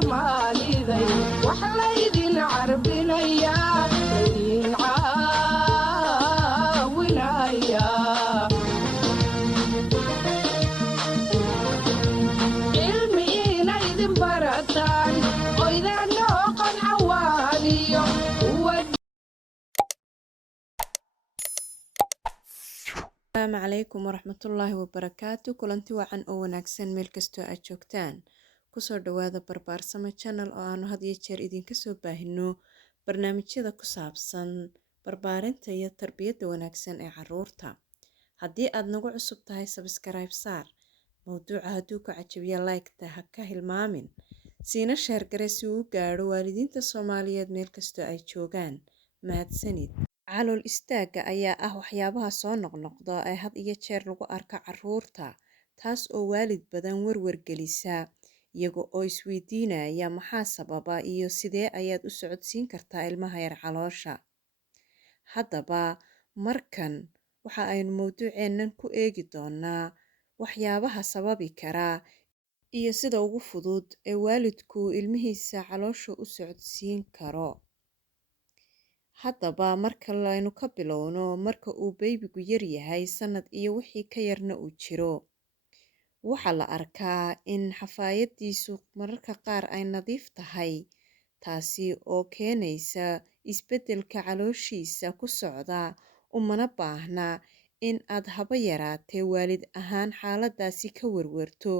Soomaaliday wax laydin carbinayaa laydin caawinayaa cilmi inaydin barataan oydan noqon cawaaniyo السلام عليكم ورحمة الله وبركاته كلنتي وعن أو ناكسن ميل كستو أجوكتان كسور دوادا بربار سما channel oo aanu had iyo jeer idinka soo baahino barnaamijyada ku saabsan barbaarinta iyo tarbiyadda wanaagsan ee carruurta. Haddii aad nagu cusub tahay subscribe saar, mawduuca hadduu ku cajabiyo like-ta ha ka hilmaamin, siina share gare si uu gaadho waalidiinta Soomaaliyeed meel kastoo ay joogaan. Mahadsanid. Calool istaaga ayaa ah waxyaabaha soo noqnoqda ee had iyo jeer lagu arka carruurta, taas oo waalid badan warwar gelisa iyaga oo isweydiinaya maxaa sababa iyo sidee ayaad u socodsiin kartaa ilmaha yar caloosha. Haddaba markan waxa aynu mawduuceennan ku eegi doonaa waxyaabaha sababi kara iyo sida ugu fudud ee waalidku ilmihiisa caloosha u socodsiin karo. Haddaba marka aynu ka bilowno marka uu baybigu yar yahay sanad iyo wixii ka yarna uu jiro, waxaa la arkaa in xafaayaddiisu mararka qaar ay nadiif tahay, taasi oo keenaysa isbeddelka calooshiisa ku socda umana baahna in aad haba yaraatee waalid ahaan xaaladdaasi ka warwarto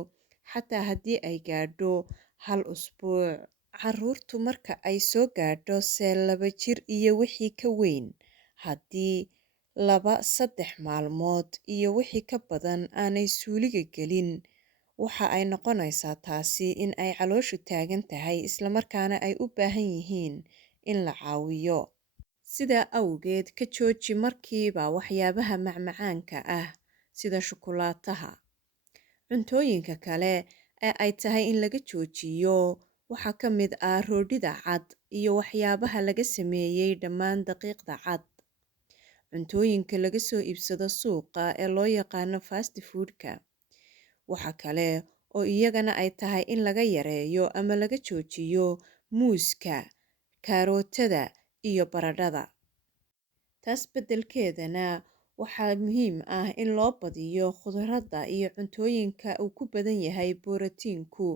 xataa haddii ay gaadho 1 usbuuc. Carruurtu marka ay soo gaadho 2 jir iyo wixii ka weyn, haddii 2-3 maalmood iyo wixii ka badan aanay suuliga gelin, waxa ay noqonaysaa taasi in ay calooshu taagan tahay islamarkaana ay u baahan yihiin in la caawiyo. Sidaa awgeed ka jooji markiiba waxyaabaha macmacaanka ah sida shukulaataha. Cuntooyinka kale ee ay tahay in laga joojiyo waxaa ka mid ah roodhida cad iyo waxyaabaha laga sameeyey dhammaan daqiiqda cad. Cuntooyinka laga soo iibsado suuqa ee loo yaqaano fast food-ka. Waxa kale oo iyagana ay tahay in laga yareeyo ama laga joojiyo muuska, kaarootada iyo baradhada. Taas beddelkeedana waxaa muhiim ah in loo badiyo khudradda iyo cuntooyinka uu ku badan yahay borotiinku.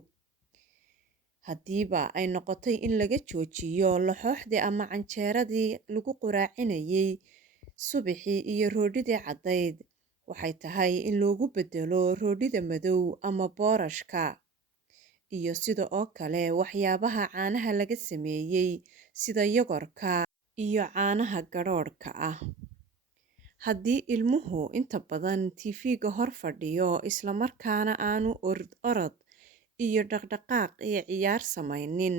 Haddiiba ay noqotay in laga joojiyo laxooxdii ama canjeeradii lagu quraacinayay subaxii iyo roodhidii caddayd, waxay tahay in loogu beddelo roodhida madow ama boorashka. Iyo sida oo kale waxyaabaha caanaha laga sameeyey sida yogurka iyo caanaha gadhoodhka ah. Haddii ilmuhu inta badan TV-ga hor fadhiyo islamarkaana aanu orod iyo dhaqdhaqaaq iyo ciyaar samaynin,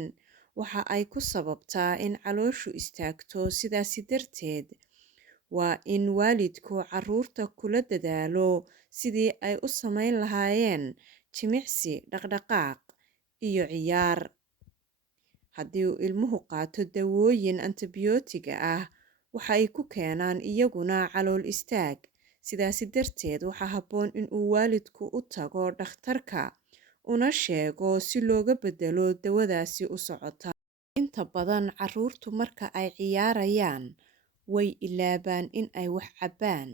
waxa ay ku sababtaa in calooshu istaagto. Sidaasi darteed, waa in waalidku carruurta kula dadaalo sidii ay u samayn lahaayeen jimicsi, dhaqdhaqaaq iyo ciyaar. Haddii uu ilmuhu qaato dawooyin antibiyootiga ah, waxa ay ku keenaan iyaguna calool istaag. Sidaasi darteed, waxaa habboon in uu waalidku u tago dhakhtarka una sheego si looga beddelo dawadaasi u socota. Inta badan carruurtu marka ay ciyaarayaan way ilaabaan in ay wax cabbaan,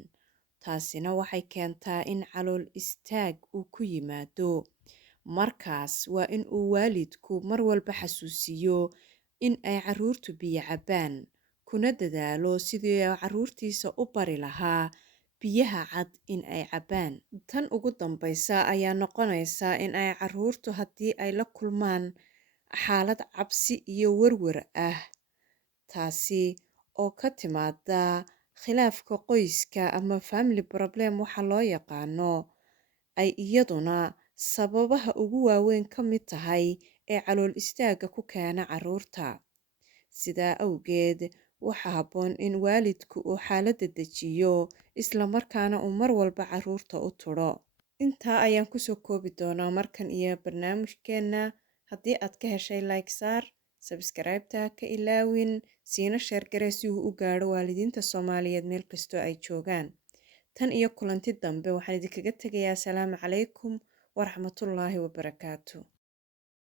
taasina waxay keentaa in calool istaag uu ku yimaado. Markaas waa in uu waalidku mar walba xasuusiyo in ay carruurtu biyo cabbaan, kuna dadaalo sidii carruurtiisa u bari lahaa biyaha cad in ay cabbaan. Tan ugu dambaysa ayaa noqonaysa in ay carruurtu haddii ay la kulmaan xaalad cabsi iyo warwar ah, taasi oo ka timaada khilaafka qoyska ama family problem waxa loo yaqaano, ay iyaduna sababaha ugu waaweyn ka mid tahay ee calool istaaga ku keena carruurta. Sidaa awgeed, waxaa habboon in waalidku uu xaaladda dejiyo islamarkaana uu mar walba carruurta u turo. Intaa ayaan kusoo koobi doonaa markan iyo barnaamijkeena. Haddii aad ka heshay like saar, subscribe-ta ka ilaawin, siina share gare si uu u gaadho waalidiinta Soomaaliyeed meel kastoo ay joogaan. Tan iyo kulanti dambe waxaan idinkaga tegayaa. Asalaamu calaykum waraxmatullaahi wabarakaatu.